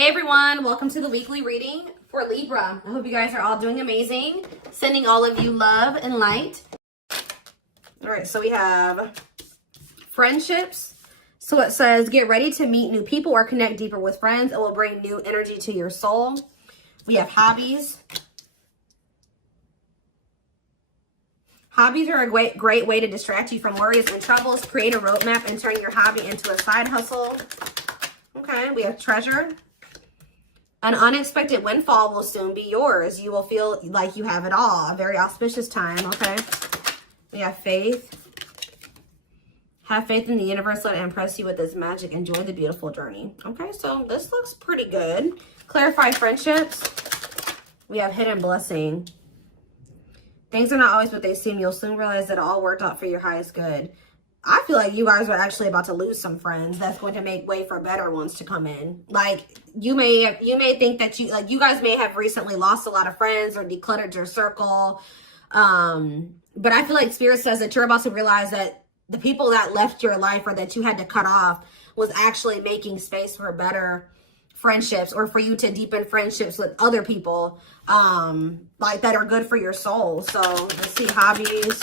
Hey everyone, welcome to the weekly reading for Libra. I hope you guys are all doing amazing. Sending all of you love and light. All right, so we have friendships. So it says, get ready to meet new people or connect deeper with friends. It will bring new energy to your soul. We have hobbies. Hobbies are a great way to distract you from worries and troubles. Create a roadmap and turn your hobby into a side hustle. Okay, we have treasure. An unexpected windfall will soon be yours. You will feel like you have it all. A very auspicious time, okay? We have faith. Have faith in the universe. Let it impress you with its magic. Enjoy the beautiful journey. Okay, so this looks pretty good. Clarify friendships. We have hidden blessing. Things are not always what they seem. You'll soon realize that it all worked out for your highest good. I feel like you guys are actually about to lose some friends. That's going to make way for better ones to come in. Like you may think that you guys may have recently lost a lot of friends or decluttered your circle. But I feel like Spirit says that you're about to realize that the people that left your life or that you had to cut off was actually making space for better friendships or for you to deepen friendships with other people like that are good for your soul. So let's see, hobbies.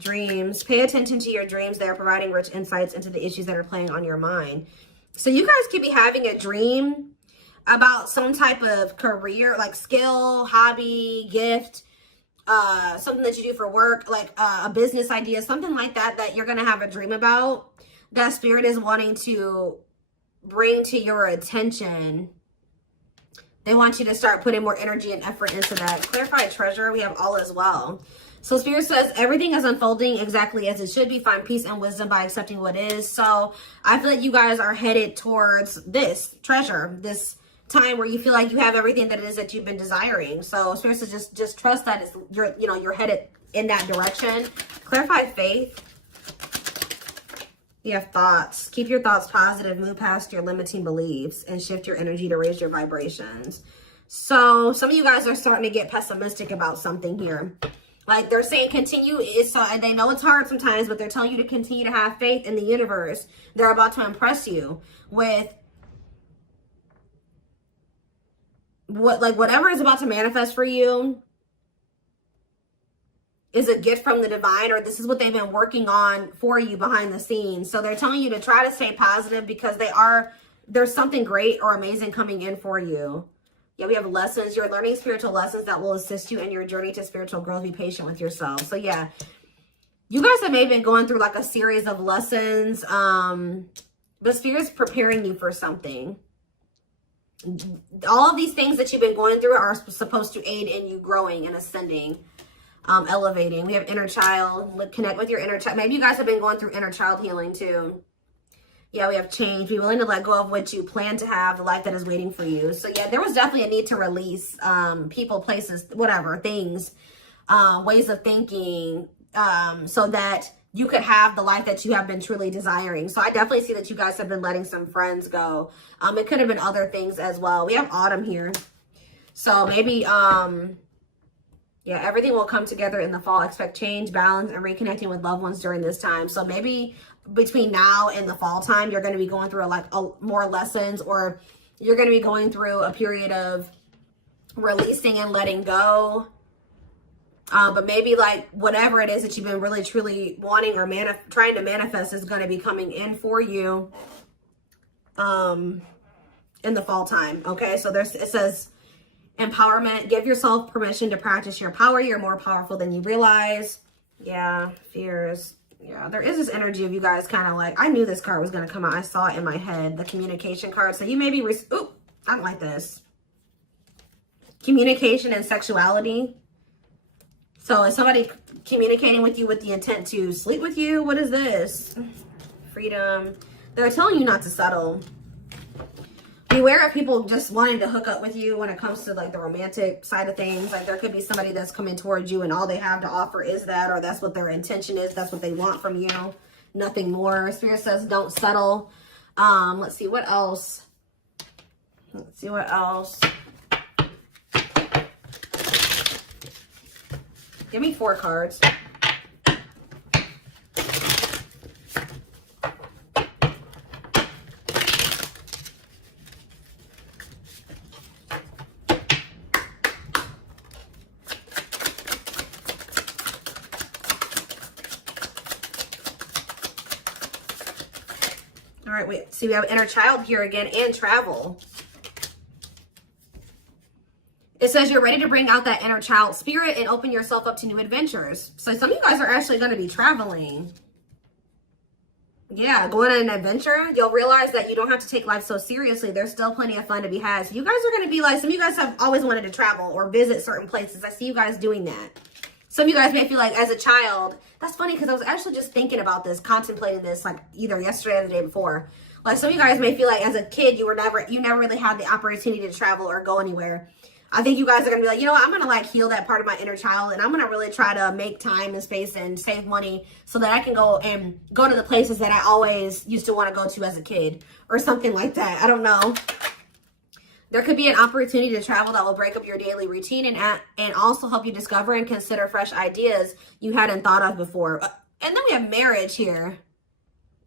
Dreams. Pay attention to your dreams. They are providing rich insights into the issues that are playing on your mind. So you guys could be having a dream about some type of career, like skill, hobby, gift, something that you do for work, like a business idea, something like that, that you're going to have a dream about that Spirit is wanting to bring to your attention. They want you to start putting more energy and effort into that. Clarify treasure. We have all as well. So Spirit says everything is unfolding exactly as it should be. Find peace and wisdom by accepting what is. So I feel like you guys are headed towards this treasure, this time where you feel like you have everything that it is that you've been desiring. So Spirit says just trust that you're headed in that direction. Clarify faith. You have thoughts. Keep your thoughts positive. Move past your limiting beliefs and shift your energy to raise your vibrations. So some of you guys are starting to get pessimistic about something here. Like they're saying continue, and they know it's hard sometimes, but they're telling you to continue to have faith in the universe. They're about to impress you with whatever is about to manifest for you is a gift from the divine, or this is what they've been working on for you behind the scenes. So they're telling you to try to stay positive because there's something great or amazing coming in for you. Yeah, we have lessons. You're learning spiritual lessons that will assist you in your journey to spiritual growth. Be patient with yourself. So yeah, you guys have maybe been going through like a series of lessons. But Spirit's preparing you for something. All of these things that you've been going through are supposed to aid in you growing and ascending, elevating. We have inner child. Connect with your inner child. Maybe you guys have been going through inner child healing too. Yeah, we have change. Be willing to let go of what you plan to have, the life that is waiting for you. So yeah, there was definitely a need to release people, places, whatever, things, ways of thinking, so that you could have the life that you have been truly desiring. So I definitely see that you guys have been letting some friends go. It could have been other things as well. We have autumn here. So maybe, yeah, everything will come together in the fall. Expect change, balance, and reconnecting with loved ones during this time. So maybe between now and the fall time, you're going to be going through more lessons, or you're going to be going through a period of releasing and letting go. But maybe like whatever it is that you've been really truly wanting or trying to manifest is going to be coming in for you in the fall time. Okay, so it says empowerment. Give yourself permission to practice your power. You're more powerful than you realize. Yeah, fears. Yeah, there is this energy of you guys kind of like, I knew this card was going to come out. I saw it in my head, the communication card. So you may be, ooh, I don't like this. Communication and sexuality. So is somebody communicating with you with the intent to sleep with you? What is this? Freedom. They're telling you not to settle. Beware of people just wanting to hook up with you when it comes to like the romantic side of things. Like there could be somebody that's coming towards you and all they have to offer is that, or that's what their intention is. That's what they want from you. Nothing more. Spirit says don't settle. Let's see what else. Let's see what else. Give me 4 cards. right, wait. See, we have inner child here again and travel. It says you're ready to bring out that inner child spirit and open yourself up to new adventures. So some of you guys are actually going to be traveling. Yeah, going on an adventure. You'll realize that you don't have to take life so seriously. There's still plenty of fun to be had. So you guys are going to be like, some of you guys have always wanted to travel or visit certain places. I see you guys doing that. Some of you guys may feel like as a child, that's funny because I was actually just thinking about this, contemplating this like either yesterday or the day before. Like some of you guys may feel like as a kid, you never really had the opportunity to travel or go anywhere. I think you guys are going to be like, you know what, I'm going to like heal that part of my inner child, and I'm going to really try to make time and space and save money so that I can go to the places that I always used to want to go to as a kid or something like that. I don't know. There could be an opportunity to travel that will break up your daily routine and also help you discover and consider fresh ideas you hadn't thought of before. And then we have marriage here.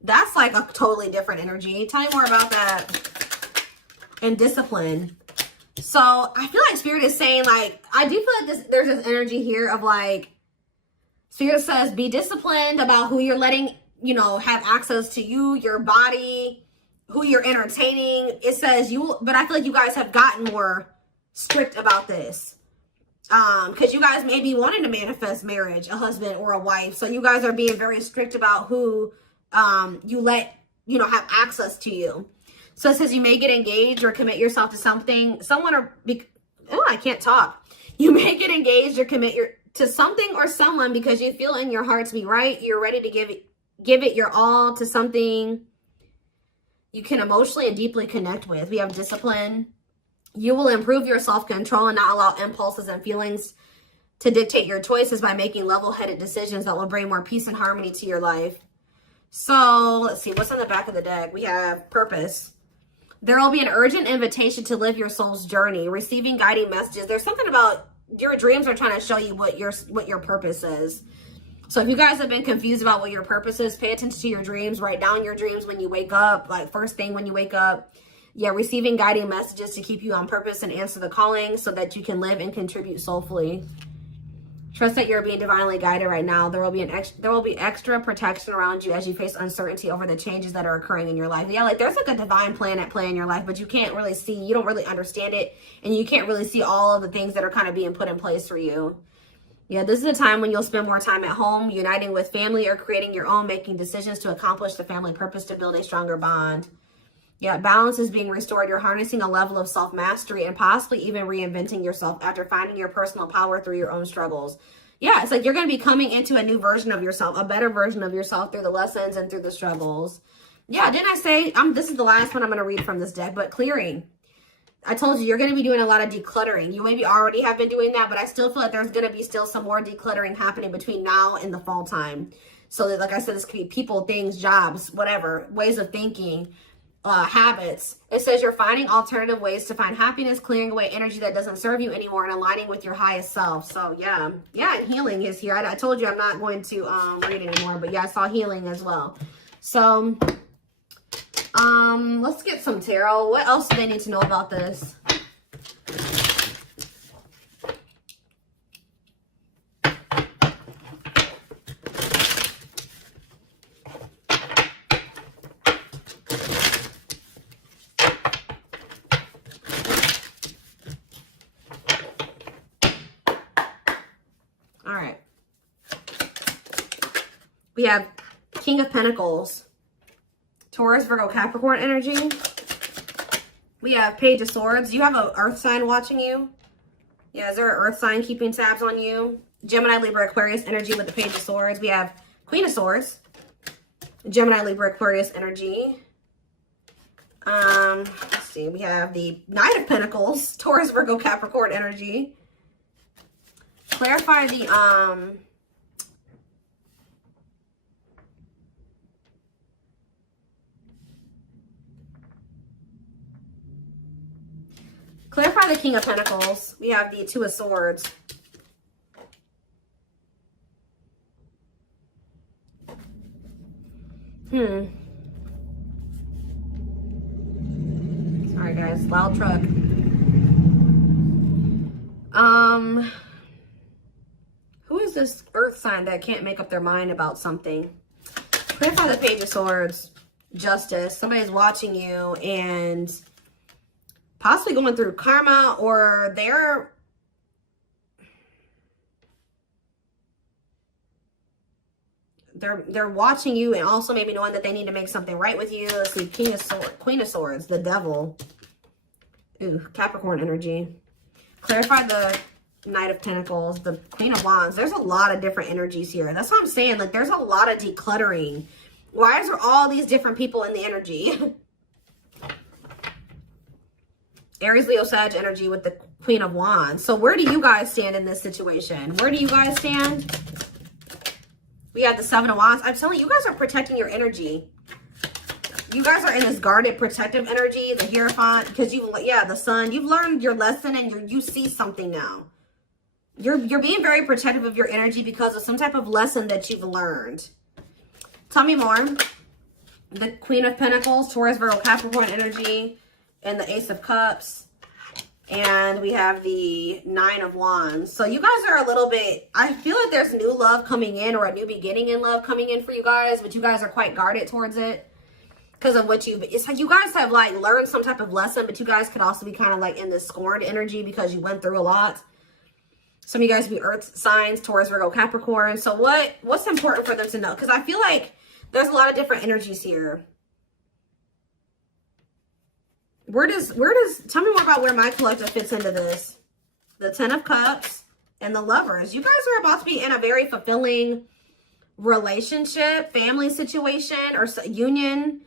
That's like a totally different energy. Tell me more about that. And discipline. So I feel like Spirit is saying, like, I do feel like there's this energy here of like, Spirit says, be disciplined about who you're letting, you know, have access to you, your body, who you're entertaining. It says but I feel like you guys have gotten more strict about this. Because you guys may be wanting to manifest marriage, a husband or a wife. So you guys are being very strict about who you let, you know, have access to you. So it says you may get engaged or commit yourself to something, I can't talk. You may get engaged or commit to something or someone because you feel in your heart to be right. You're ready to give it your all to something you can emotionally and deeply connect with. We have discipline. You will improve your self-control and not allow impulses and feelings to dictate your choices by making level-headed decisions that will bring more peace and harmony to your life. So let's see, what's on the back of the deck? We have purpose. There will be an urgent invitation to live your soul's journey, receiving guiding messages. There's something about your dreams are trying to show you what your purpose is. So if you guys have been confused about what your purpose is, pay attention to your dreams. Write down your dreams when you wake up, like first thing when you wake up. Yeah, receiving guiding messages to keep you on purpose and answer the calling so that you can live and contribute soulfully. Trust that you're being divinely guided right now. There will be extra protection around you as you face uncertainty over the changes that are occurring in your life. Yeah, like there's like a divine plan at play in your life, but you can't really see, you don't really understand it, and you can't really see all of the things that are kind of being put in place for you. Yeah, this is a time when you'll spend more time at home, uniting with family or creating your own, making decisions to accomplish the family purpose to build a stronger bond. Yeah, balance is being restored. You're harnessing a level of self-mastery and possibly even reinventing yourself after finding your personal power through your own struggles. Yeah, it's like you're going to be coming into a new version of yourself, a better version of yourself through the lessons and through the struggles. Yeah, didn't I say, this is the last one I'm going to read from this deck, but clearing. I told you, you're going to be doing a lot of decluttering. You maybe already have been doing that, but I still feel like there's going to be still some more decluttering happening between now and the fall time. So that, like I said, this could be people, things, jobs, whatever, ways of thinking, habits. It says you're finding alternative ways to find happiness, clearing away energy that doesn't serve you anymore, and aligning with your highest self. So yeah, and healing is here. I told you I'm not going to read anymore, but yeah, I saw healing as well. So let's get some tarot. What else do they need to know about this? All right. We have King of Pentacles. Taurus, Virgo, Capricorn energy. We have Page of Swords. You have an earth sign watching you. Yeah, is there an earth sign keeping tabs on you? Gemini, Libra, Aquarius energy with the Page of Swords. We have Queen of Swords. Gemini, Libra, Aquarius energy. Let's see. We have the Knight of Pentacles. Taurus, Virgo, Capricorn energy. Clarify the clarify the King of Pentacles. We have the Two of Swords. Sorry guys, loud truck. Who is this earth sign that can't make up their mind about something? Clarify the Page of Swords. Justice. Somebody's watching you and possibly going through karma, or they're watching you and also maybe knowing that they need to make something right with you. Let's see, Queen of Swords, the Devil. Ooh, Capricorn energy. Clarify the Knight of Pentacles, the Queen of Wands. There's a lot of different energies here. That's what I'm saying. Like, there's a lot of decluttering. Why is there all these different people in the energy? Aries, Leo, Sag energy with the Queen of Wands. So where do you guys stand in this situation? Where do you guys stand? We have the Seven of Wands. I'm telling you, you guys are protecting your energy. You guys are in this guarded, protective energy. The Hierophant, because the Sun. You've learned your lesson and you see something now. You're being very protective of your energy because of some type of lesson that you've learned. Tell me more. The Queen of Pentacles, Taurus, Virgo, Capricorn energy, and the Ace of Cups. And we have the Nine of Wands. So you guys are a little bit, I feel like there's new love coming in, or a new beginning in love coming in for you guys, but you guys are quite guarded towards it because of what it's like you guys have like learned some type of lesson, but you guys could also be kind of like in this scorned energy because you went through a lot. Some of you guys be earth signs, Taurus, Virgo, Capricorn. So what's important for them to know? Because I feel like there's a lot of different energies here. Where does, tell me more about where my collective fits into this. The Ten of Cups and the Lovers. You guys are about to be in a very fulfilling relationship, family situation, or union.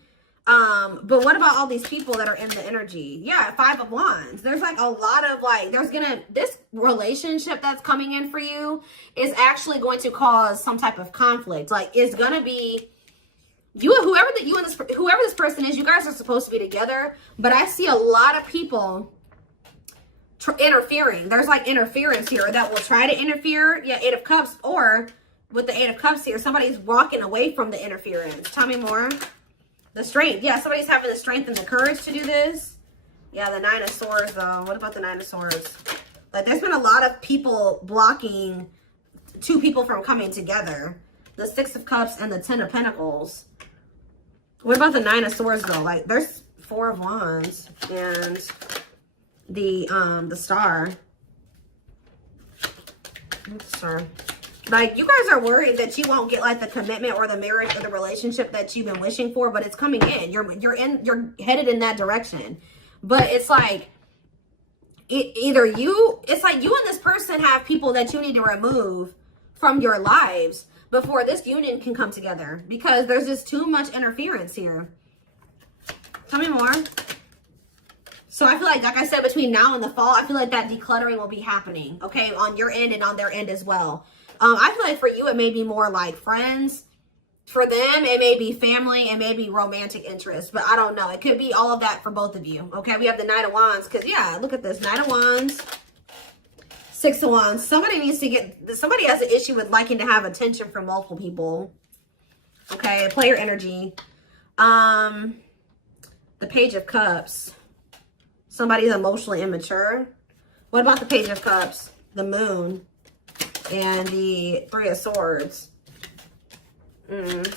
But what about all these people that are in the energy? Yeah, Five of Wands. There's like a lot of like, this relationship that's coming in for you is actually going to cause some type of conflict. Like, it's going to be, whoever this person is, you guys are supposed to be together, but I see a lot of people interfering. There's like interference here that will try to interfere. Yeah, Eight of Cups, or with the Eight of Cups here, somebody's walking away from the interference. Tell me more. The strength. Yeah, somebody's having the strength and the courage to do this. Yeah, the Nine of Swords, though. What about the Nine of Swords? Like, there's been a lot of people blocking two people from coming together. The Six of Cups and the Ten of Pentacles. What about the Nine of Swords, though? Like, there's Four of Wands and the Star. Star. Like, you guys are worried that you won't get like the commitment or the marriage or the relationship that you've been wishing for, but it's coming in. You're headed in that direction. But it's like it's like you and this person have people that you need to remove from your lives before this union can come together, because there's just too much interference here. Tell me more. So I feel like I said, between now and the fall, I feel like that decluttering will be happening, okay, on your end and on their end as well. I feel like for you, it may be more like friends. For them, it may be family, it may be romantic interest, but I don't know. It could be all of that for both of you, okay? We have the Knight of Wands, because, yeah, look at this. Knight of Wands, Six of Wands. Somebody has an issue with liking to have attention from multiple people, okay? Player energy. The Page of Cups. Somebody's emotionally immature. What about the Page of Cups? The Moon. And the Three of Swords. The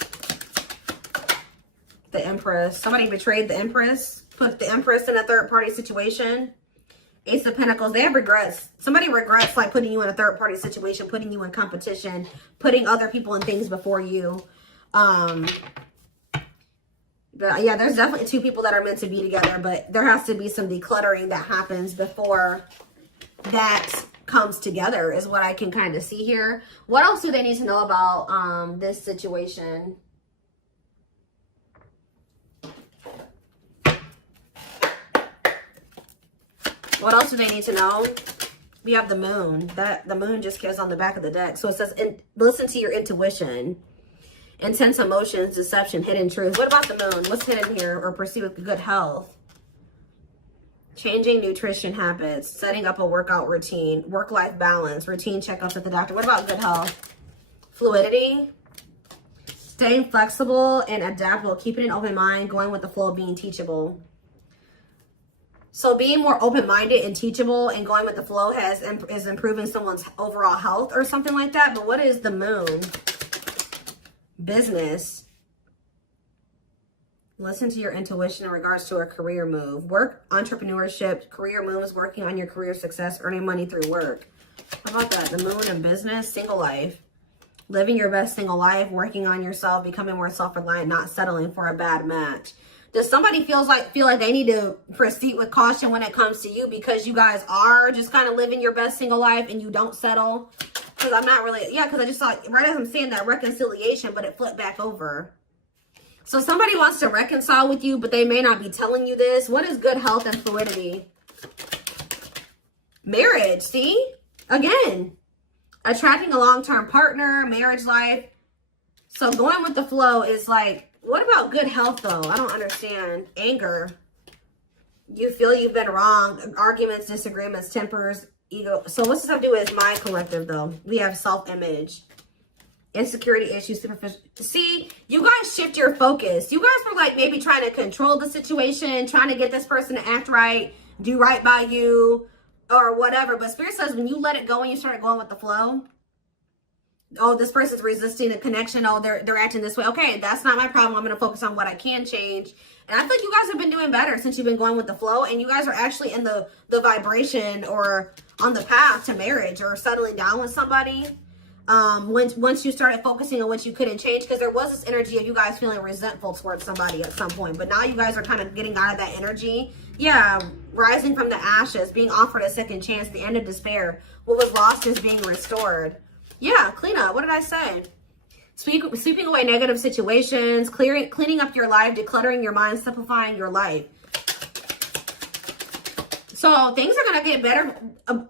Empress. Somebody betrayed the Empress. Put the Empress in a third-party situation. Ace of Pentacles. They have regrets. Somebody regrets like putting you in a third-party situation, putting you in competition, putting other people and things before you. But yeah, there's definitely two people that are meant to be together, but there has to be some decluttering that happens before that comes together, is what I can kind of see here. What else do they need to know about this situation? What else do they need to know? We have the Moon. The Moon just cares on the back of the deck. So it says, listen to your intuition. Intense emotions, deception, hidden truth. What about the Moon? What's hidden here? Or pursue with good health. Changing nutrition habits, setting up a workout routine, work-life balance, routine checkups at the doctor. What about good health? Fluidity, staying flexible and adaptable, keeping an open mind, going with the flow, being teachable. So being more open-minded and teachable and going with the flow is improving someone's overall health or something like that. But what is the Moon? Business. Listen to your intuition in regards to a career move. Work, entrepreneurship, career moves, working on your career success, earning money through work. How about that? The moon and business, single life. Living your best single life, working on yourself, becoming more self-reliant, not settling for a bad match. Does somebody feel like they need to proceed with caution when it comes to you because you guys are just kind of living your best single life and you don't settle? Because I'm not really, yeah, because I just saw, right as I'm saying that, reconciliation, but it flipped back over. So somebody wants to reconcile with you, but they may not be telling you this. What is good health and fluidity? Marriage, see? Again, attracting a long-term partner, marriage life. So going with the flow is like, what about good health though? I don't understand. Anger. You feel you've been wrong. Arguments, disagreements, tempers, ego. So what's this have to do with my collective though? We have self-image. Insecurity issues, superficial. See, you guys shift your focus. You guys were like maybe trying to control the situation, trying to get this person to act right, do right by you, or whatever. But Spirit says when you let it go and you start going with the flow, oh, this person's resisting the connection. Oh, they're acting this way. Okay, that's not my problem. I'm going to focus on what I can change. And I think you guys have been doing better since you've been going with the flow. And you guys are actually in the vibration or on the path to marriage or settling down with somebody. Once you started focusing on what you couldn't change, because there was this energy of you guys feeling resentful towards somebody at some point, but now you guys are kind of getting out of that energy. Yeah, rising from the ashes, being offered a second chance, the end of despair. What was lost is being restored. Yeah, clean up. What did I say? Sweeping away negative situations, cleaning up your life, decluttering your mind, simplifying your life. So things are going to get better.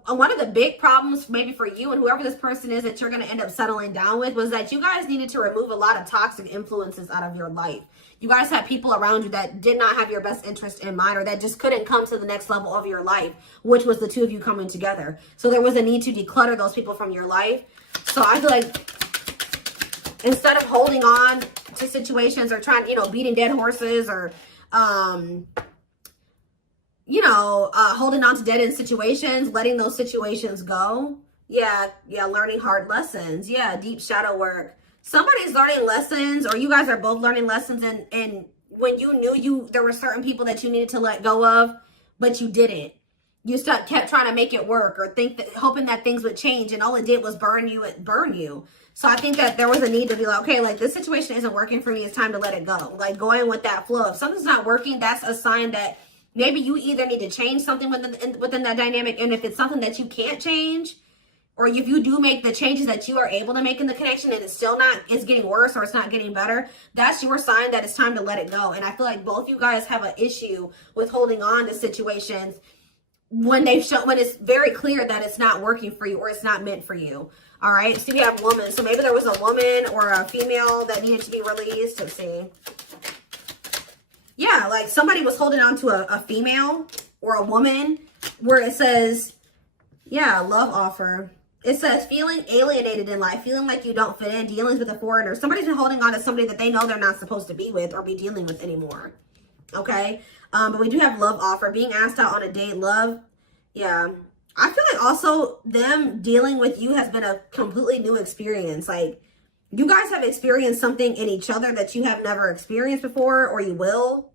One of the big problems maybe for you and whoever this person is that you're going to end up settling down with was that you guys needed to remove a lot of toxic influences out of your life. You guys had people around you that did not have your best interest in mind or that just couldn't come to the next level of your life, which was the two of you coming together. So there was a need to declutter those people from your life. So I feel like instead of holding on to situations or trying, beating dead horses or, holding on to dead end situations, letting those situations go. Yeah, learning hard lessons. Yeah, deep shadow work. Somebody's learning lessons, or you guys are both learning lessons, and when you knew there were certain people that you needed to let go of, but you didn't. You kept trying to make it work or hoping that things would change, and all it did was burn you. So I think that there was a need to be like, okay, like this situation isn't working for me. It's time to let it go. Like going with that flow. If something's not working, that's a sign that maybe you either need to change something within that dynamic. And if it's something that you can't change, or if you do make the changes that you are able to make in the connection and it's getting worse or it's not getting better, that's your sign that it's time to let it go. And I feel like both you guys have an issue with holding on to situations when it's very clear that it's not working for you or it's not meant for you. All right. So we have woman. So maybe there was a woman or a female that needed to be released. Let's see. Yeah, like somebody was holding on to a female or a woman where it says, yeah, love offer. It says feeling alienated in life, feeling like you don't fit in, dealings with a foreigner. Somebody's been holding on to somebody that they know they're not supposed to be with or be dealing with anymore. Okay. But we do have love offer, being asked out on a date, love. Yeah. I feel like also them dealing with you has been a completely new experience. Like you guys have experienced something in each other that you have never experienced before, or you will.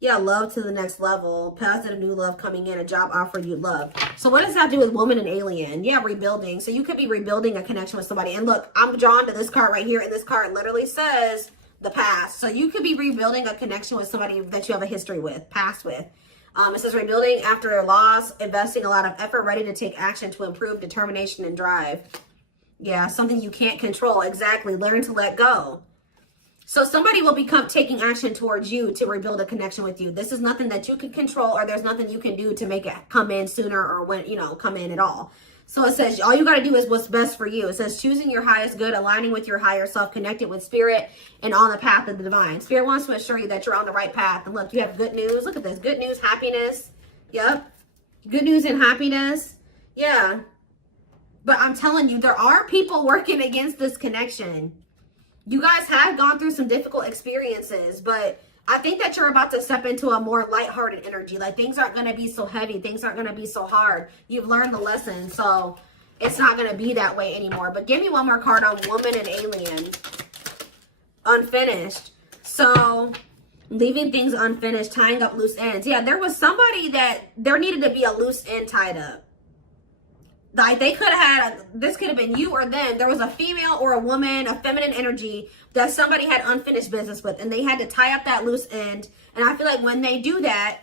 Yeah, love to the next level. Positive new love coming in, a job offer you love. So what does that do with woman and alien? Yeah, rebuilding. So you could be rebuilding a connection with somebody. And look, I'm drawn to this card right here. And this card literally says the past. So you could be rebuilding a connection with somebody that you have a history with, past with. It says rebuilding after a loss, investing a lot of effort, ready to take action to improve, determination and drive. Yeah, something you can't control. Exactly. Learn to let go. So somebody will become taking action towards you to rebuild a connection with you. This is nothing that you can control, or there's nothing you can do to make it come in sooner or when, come in at all. So it says all you got to do is what's best for you. It says choosing your highest good, aligning with your higher self, connected with spirit, and on the path of the divine. Spirit wants to assure you that you're on the right path. And look, you have good news. Look at this. Good news, happiness. Yep. Good news and happiness. Yeah. But I'm telling you, there are people working against this connection. You guys have gone through some difficult experiences, but I think that you're about to step into a more lighthearted energy. Like things aren't going to be so heavy. Things aren't going to be so hard. You've learned the lesson, so it's not going to be that way anymore. But give me one more card on woman and alien. Unfinished. So Leaving things unfinished, tying up loose ends. Yeah, there was somebody that there needed to be a loose end tied up. Like they could have had, this could have been you or them. There was a female or a woman, a feminine energy that somebody had unfinished business with, and they had to tie up that loose end. And I feel like when they do that,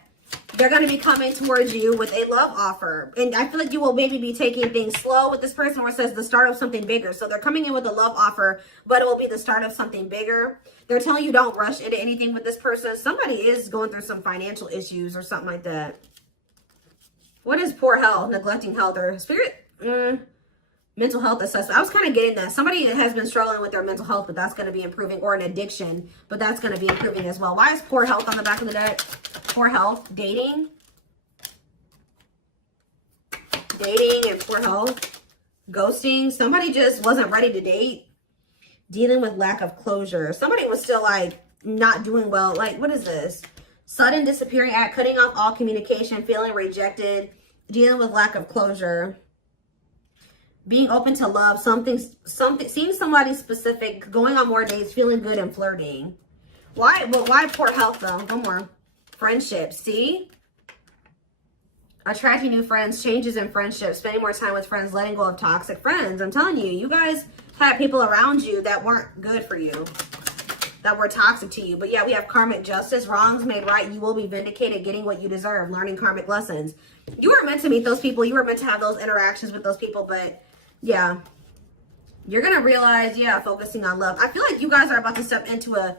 they're going to be coming towards you with a love offer. And I feel like you will maybe be taking things slow with this person, where it says the start of something bigger. So they're coming in with a love offer, but it will be the start of something bigger. They're telling you don't rush into anything with this person. Somebody is going through some financial issues or something like that. What is poor health, neglecting health, or spirit? Mental health assessment. I was kind of getting that. Somebody has been struggling with their mental health, but that's going to be improving, or an addiction, but that's going to be improving as well. Why is poor health on the back of the deck? Poor health, dating and poor health, ghosting. Somebody just wasn't ready to date, dealing with lack of closure. Somebody was still like not doing well. Like, what is this? Sudden disappearing act, cutting off all communication, feeling rejected, dealing with lack of closure, being open to love, something, seeing somebody specific, going on more dates, feeling good, and flirting. Why? Well, why poor health though? One more. Friendships. See? Attracting new friends, changes in friendships, spending more time with friends, letting go of toxic friends. I'm telling you, you guys had people around you that weren't good for you, that were toxic to you. But yeah, we have karmic justice, wrongs made right. You will be vindicated, getting what you deserve, learning karmic lessons. You were meant to meet those people. You were meant to have those interactions with those people. But yeah, you're going to realize, yeah, focusing on love. I feel like you guys are about to step into a,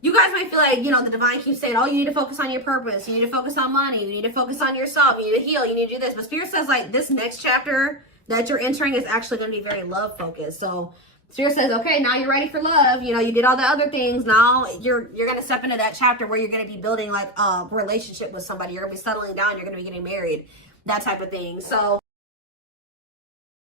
you guys might feel like, you know, the divine keeps saying, oh, you need to focus on your purpose. You need to focus on money. You need to focus on yourself. You need to heal. You need to do this. But Spirit says, like, this next chapter that you're entering is actually going to be very love focused. So Spirit says, okay, now you're ready for love. You know, you did all the other things. Now you're going to step into that chapter where you're going to be building like a relationship with somebody. You're going to be settling down. You're going to be getting married, that type of thing. So